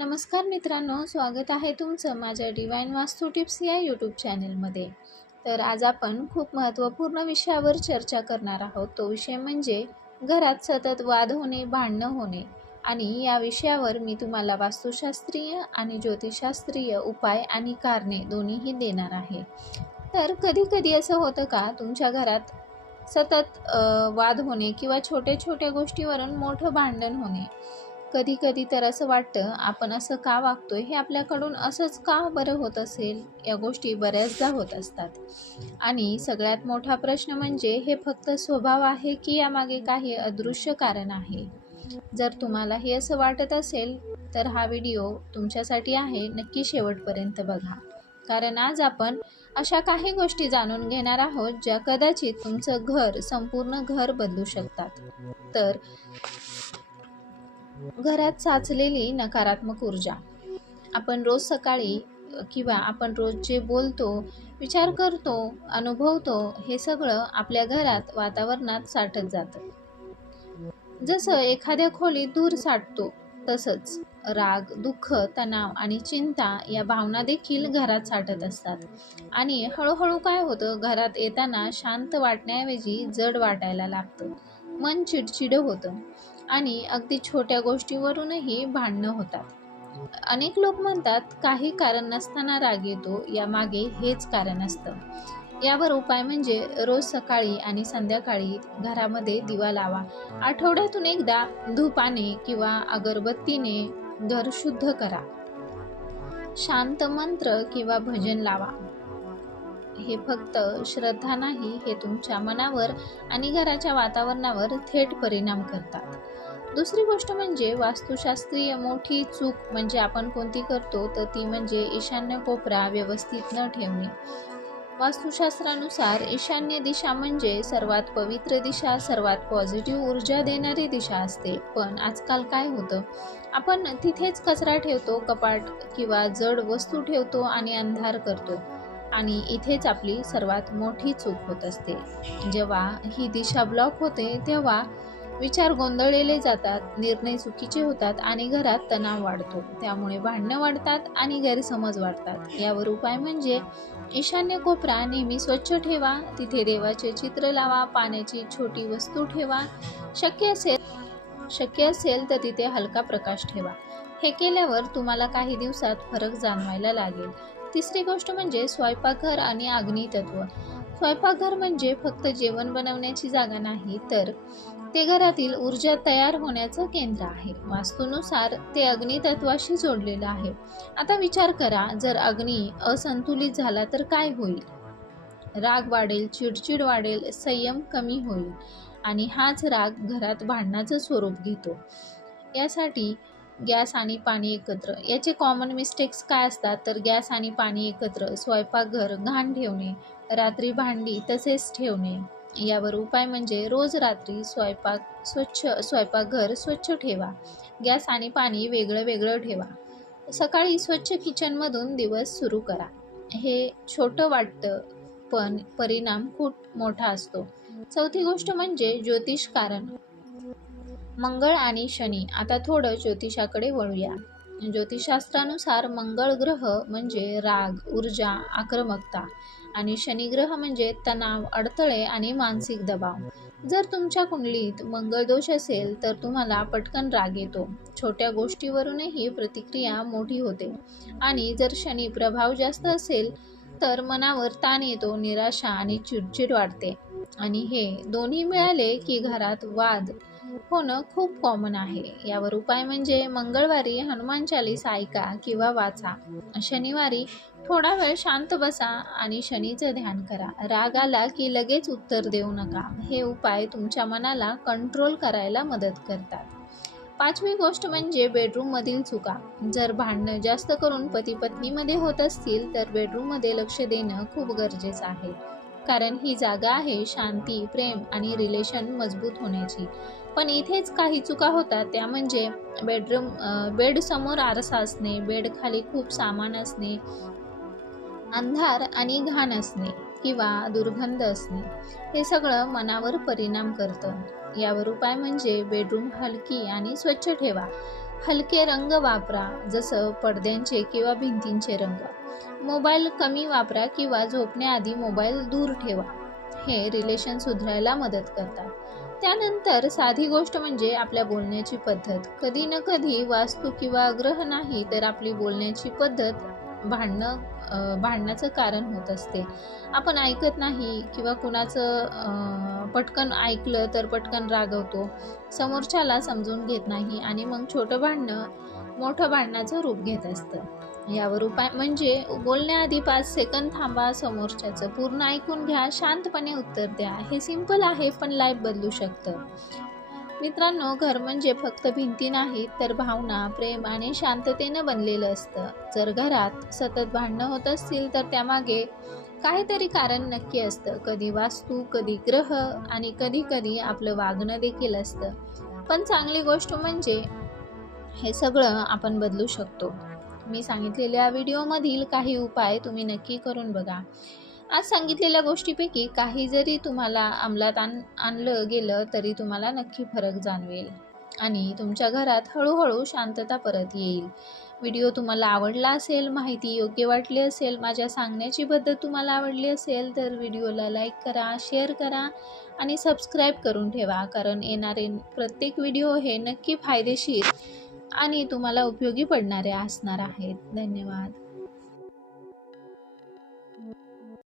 नमस्कार मित्रांनो, स्वागत आहे तुमचं माझ्या डिवाइन वास्तू टिप्स या यूट्यूब चॅनलमध्ये. तर आज आपण खूप महत्त्वपूर्ण विषयावर चर्चा करणार आहोत. तो विषय म्हणजे घरात सतत वाद होणे, भांडणं होणे. आणि या विषयावर मी तुम्हाला वास्तुशास्त्रीय आणि ज्योतिषशास्त्रीय उपाय आणि कारणे दोन्हीही देणार आहे. तर कधी कधी असं होतं का तुमच्या घरात सतत वाद होणे किंवा छोट्या छोट्या गोष्टीवरून मोठं भांडण होणे. कधी कधी तर असं वाटतं आपण असं का वागतोय, हे आपल्याकडून असंच का बरं होत असेल. या गोष्टी बऱ्याचदा होत असतात. आणि सगळ्यात मोठा प्रश्न म्हणजे हे फक्त स्वभाव आहे की यामागे काही अदृश्य कारण आहे. जर तुम्हाला हे असं वाटत असेल तर हा व्हिडिओ तुमच्यासाठी आहे. नक्की शेवटपर्यंत बघा, कारण आज आपण अशा काही गोष्टी जाणून घेणार आहोत ज्या कदाचित तुमचं संपूर्ण घर बदलू शकतात. तर घरात साचलेली नकारात्मक ऊर्जा. आपण रोज सकाळी किंवा आपण रोज जे बोलतो, विचार करतो, अनुभवतो, हे सगळं आपल्या घरात वातावरणात साठत जातं. जसं एखाद्या खोलीत धूर साठतो, तसंच राग, दुःख, तणाव आणि चिंता या भावना देखील घरात साठत असतात. आणि हळूहळू काय होतं, घरात येताना शांत वाटण्याऐवजी जड वाटायला लागतं. मन चिडचिड होतं आणि अगदी छोट्या गोष्टीवरूनही भांडणं होतात. अनेक लोक म्हणतात काही कारण नसताना राग येतो, यामागे हेच कारण असतं. यावर उपाय म्हणजे रोज सकाळी आणि संध्याकाळी घरामध्ये दिवा लावा. आठवड्यातून एकदा धूपाने किंवा अगरबत्तीने घर शुद्ध करा. शांत मंत्र किंवा भजन लावा. हे फक्त श्रद्धा नाही, हे तुमच्या मनावर आणि घराच्या वातावरणावर थेट परिणाम करतात. दुसरी गोष्ट म्हणजे वास्तुशास्त्रीय मोठी चूक म्हणजे आपण कोणती करतो, तर ती म्हणजे ईशान्य कोपरा व्यवस्थित न ठेवणे. वास्तुशास्त्रानुसार ईशान्य दिशा म्हणजे सर्वात पवित्र दिशा, सर्वात पॉझिटिव्ह ऊर्जा देणारी दिशा असते. पण आजकाल काय होतं, आपण तिथेच कचरा ठेवतो, कपाट किंवा जड वस्तू ठेवतो आणि अंधार करतो. आणि इथेच आपली सर्वात मोठी चूक होत असते. जेव्हा ही दिशा ब्लॉक होते तेव्हा विचार गोंधळलेले जातात, निर्णय चुकीचे होतात आणि घरात तणाव वाढतो. त्यामुळे भांडणं वाढतात आणि गैरसमज वाढतात. यावर उपाय म्हणजे ईशान्य कोपरा नेहमी स्वच्छ ठेवा. तिथे देवाचे चित्र लावा, पाण्याची छोटी वस्तू ठेवा. शक्य असेल तर तिथे हलका प्रकाश ठेवा. हे केल्यावर तुम्हाला काही दिवसात फरक जाणवायला लागेल. तिसरी गोष्ट म्हणजे स्वयंपाकघर आणि अग्नितत्व. स्वयंपाकघर म्हणजे फक्त जेवण बनवण्याची जागा नाही, तर ते घरातील ऊर्जा तयार होण्याचं केंद्र आहे. वास्तूनुसार ते अग्नितत्वाशी जोडलेलं आहे. आता विचार करा, जर अग्नी असंतुलित झाला तर काय होईल? राग वाढेल, चिडचिड वाढेल, संयम कमी होईल आणि हाच राग घरात भांडणाचं स्वरूप घेतो. यासाठी गॅस आणि पाणी एकत्र. याचे कॉमन मिस्टेक्स काय असतात, तर गॅस आणि पाणी एकत्र, स्वयंपाकघर घाण ठेवणे, रात्री भांडी तसेच ठेवणे. यावर उपाय म्हणजे रोज रात्री स्वयंपाकघर स्वच्छ ठेवा. गॅस आणि पाणी वेगळं वेगळं ठेवा. सकाळी स्वच्छ किचनमधून दिवस सुरू करा. हे छोटं वाटतं पण परिणाम खूप मोठा असतो. चौथी गोष्ट म्हणजे ज्योतिष कारण. मंगळ आणि शनी. आता थोडं ज्योतिषाकडे वळूया. ज्योतिषशास्त्रानुसार मंगळ ग्रह म्हणजे राग, ऊर्जा, आक्रमकता आणि शनी ग्रह म्हणजे तणाव, अडथळे आणि मानसिक दबाव. जर तुमच्या कुंडलीत मंगळ दोष असेल तर तुम्हाला पटकन राग येतो. छोट्या गोष्टीवरूनही प्रतिक्रिया मोठी होते. आणि जर शनी प्रभाव जास्त असेल तर मनावर ताण येतो, निराशा आणि चिडचिड वाढते. आणि हे दोन्ही मिळाले की घरात वाद होणं खूप कॉमन आहे. यावर उपाय म्हणजे मंगळवारी हनुमान चालीसा ऐका किंवा वाचा. शनिवारी थोडा वेळ शांत बसा आणि शनीचं ध्यान करा. राग आला की लगेच उत्तर देऊ नका. हे उपाय तुमच्या मनाला कंट्रोल करायला मदत करतात. पाचवी गोष्ट म्हणजे बेडरूममधील चुका. जर भांडणं जास्त करून पती पत्नीमध्ये होत असतील तर बेडरूममध्ये लक्ष देणं खूप गरजेचं आहे. कारण ही जागा आहे शांती, प्रेम आणि रिलेशन मजबूत होण्याची. पण इथेच काही चुका होतात, त्या म्हणजे बेड समोर आरसा असणे, बेड खाली खूप सामान असणे, अंधार आणि घाण असणे किंवा दुर्गंध असणे. हे सगळं मनावर परिणाम करतं. यावर उपाय म्हणजे बेडरूम हलकी आणि स्वच्छ ठेवा. हलके रंग वापरा, जसं पडद्यांचे किंवा भिंतींचे रंग. मोबाईल कमी वापरा किंवा झोपण्याआधी मोबाईल दूर ठेवा. हे रिलेशन सुधारायला मदत करतात. त्यानंतर साधी गोष्ट म्हणजे आपल्या बोलण्याची पद्धत. कधी ना कधी वास्तू किंवा ग्रह नाही तर आपली बोलण्याची पद्धत भांडणाचं कारण होत असते. आपण ऐकत नाही किंवा कुणाचं पटकन ऐकलं तर पटकन रागवतो, समोरच्याला समजून घेत नाही आणि मग छोटं भांडणं मोठं भांडणाचं रूप घेत असतं. यावर उपाय म्हणजे बोलण्याआधी 5 सेकंद थांबा, समोरच्याचं पूर्ण ऐकून घ्या, शांतपणे उत्तर द्या. हे सिंपल आहे पण लाईफ बदलू शकतं. मित्रांनो, घर म्हणजे फक्त भिंती नाहीत तर भावना, प्रेम आणि शांततेनं बनलेलं असतं. जर घरात सतत भांडणं होत असतील तर त्यामागे काहीतरी कारण नक्की असतं. कधी वास्तू, कधी ग्रह आणि कधी कधी आपलं वागणं देखील असतं. पण चांगली गोष्ट म्हणजे हे सगळं आपण बदलू शकतो. मी सांगितलेल्या व्हिडिओमधील काही उपाय तुम्ही नक्की करून बघा. आज सांगितलेल्या गोष्टीपैकी काही जरी तुम्हाला अंमलात आणलं गेलं तरी तुम्हाला नक्की फरक जाणवेल आणि तुमच्या घरात हळूहळू शांतता परत येईल. व्हिडिओ तुम्हाला आवडला असेल, माहिती योग्य वाटली असेल, माझ्या सांगण्याची पद्धत तुम्हाला आवडली असेल तर व्हिडिओला लाईक करा, शेअर करा आणि सबस्क्राईब करून ठेवा, कारण येणारे प्रत्येक व्हिडिओ हे नक्की फायदेशीर आणि तुम्हाला उपयोगी पडणारे असणार आहेत. धन्यवाद.